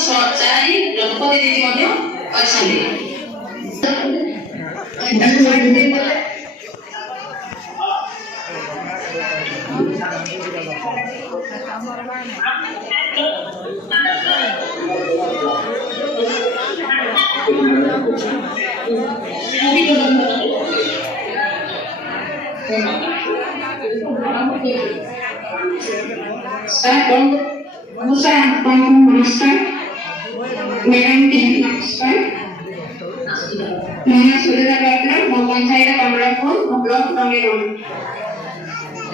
सरकारी द्रौपदी दीदी अच्छी नमस्कार मैडम नमस्कार मैं सुरेंद्र पाटकर मो पंचायत कमलापुर ब्लॉक टंगेरोड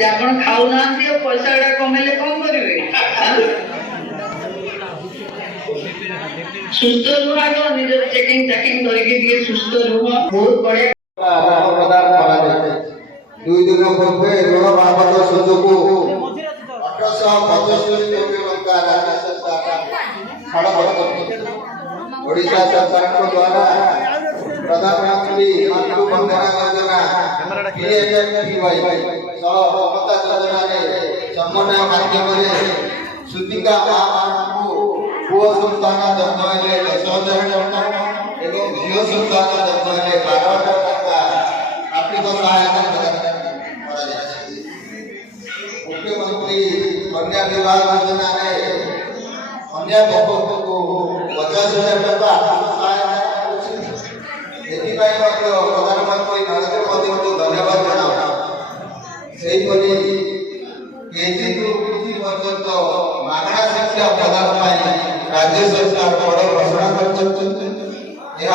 आपण खाऊ ना पैसा कमेले कौन करेंगे सुस्थ रुह आग निज चेकिंग चेकिंग करके सुस्थ रुह बहुत बड़े दुई दिन पूर्वे ऋण बाबद सुजोग 1875 कोटी टंका राज्य सरकार ओडिशा सरकार द्वारा प्रधानमंत्री मातृ वंदना योजना PMFBY ममता योजना समन्वय माध्यम सुतिका मां पुओ संतान जन्म हेले 10,000 टंका एवं झील संतान जन्म हेले 12,000 टंका आर्थिक सहायता मुख्यमंत्री कन्या विवाह योजना कन्या पक्ष को 50,000 टंका प्रधानमंत्री नरेंद्र मोदी को धन्यवाद जनाऊँ केजी टू पीजी पर्यंत मागणा शिक्षा प्रदान राज्य सरकार बड़ घोषणा कर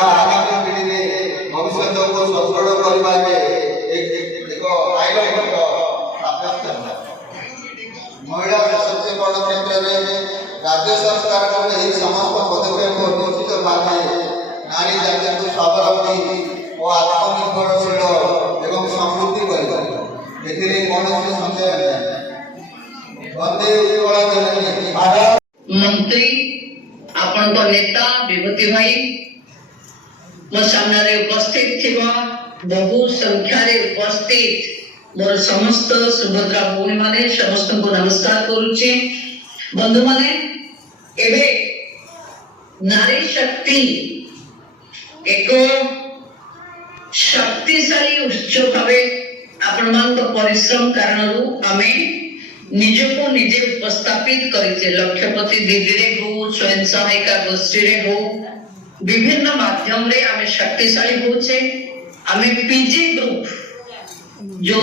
आगामी पीढ़ी में भविष्य को सदृढ़ करने एक आईन महिला सशक्तिकरण क्षेत्र में राज्य सरकार समस्त पदक्षेप निश्चित भाव नारी जाति को स्वावलंबी और आत्मनिर्भरशील एवं समृद्धि कौन संशय मंत्री आपण तो नेता विभूति भाई मो सामने उपस्थित थी बहु संख्यार उपस्थित मोर समस्त सुभद्रा भौणी माने समस्त को नमस्कार करुचे बंधु माने एबे नारी शक्ति एक शक्तिशाली उत्स भाव आपण मान परिश्रम कारण आमे निजको निजे उपस्थापित करिचे लक्षपति दीदी रे हो स्वयं सहायिका गोष्ठी रे हो विभिन्न माध्यम रे आमे शक्तिशाली होचे आमे पीजी ग्रुप जो